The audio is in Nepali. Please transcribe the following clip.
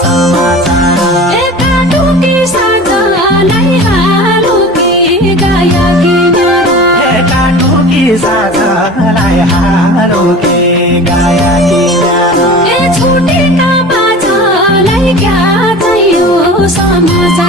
समाचार एका टोकी साझालाई हालो के गाया के न्यारा एका टोकी साझालाई हालो के गाया के न्यारा ए छुटेका माझलाई क्या चाहियो समाचार